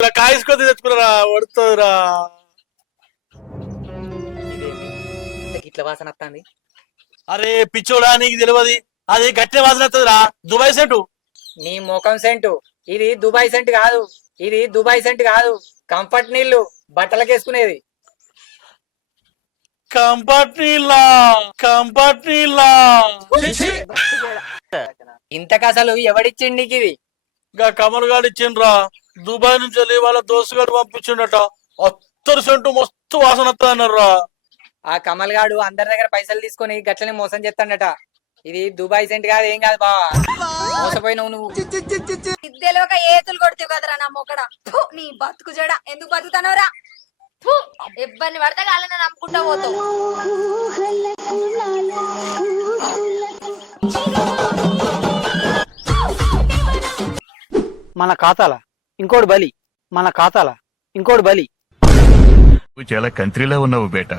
కాయసుకొని తెచ్చుకున్నారా పడుతుందిరా. ఇట్లా వాసన వస్తుంది. అరే పిచ్చోడా నీకు తెలియదు, అది గట్టి వాసన వస్తుందిరా. Dubai scent. నీ ముఖం సెంటు. ఇది దుబాయ్ సెంట్ కాదు, ఇది దుబాయ్ సెంట్ కాదు, కంఫర్ట్ నీళ్లు బట్టలకేసుకునేది. కంఫర్ట్ నీళ్ళ ఇంతకసలు ఎవడిచ్చిండి నీకు ఇది? ఇంకా కమల్ గారు ఇచ్చిండ్రా. దుబాయ్ నుంచి వెళ్ళి వాళ్ళ దోస్తు గారు పంపించిండట. 10% మస్తు వాసన వస్తుంది అన్నారా. ఆ కమల్ గాడు అందరి దగ్గర పైసలు తీసుకొని గట్లనే మోసం చేస్తాడట. ఇది దుబాయ్ సెంట్ కాదు, ఏం కాదు బావా, మోసపోయినావు నువ్వు. ఇద్దెలు ఒక ఏతులు కొడుతావు కదరా నా మొక్కడ. నీ బతుకు జడ ఎందుకు బతుకుతానవరా? ఇబ్బంది పడితే కాలని నమ్ముకుంటా పోతావు. మన ఖాతాల ఇంకోటి బలి, మన ఖాతాల ఇంకోటి బలి. నువ్వు చాలా కంట్రీలో ఉన్నావు బేటా.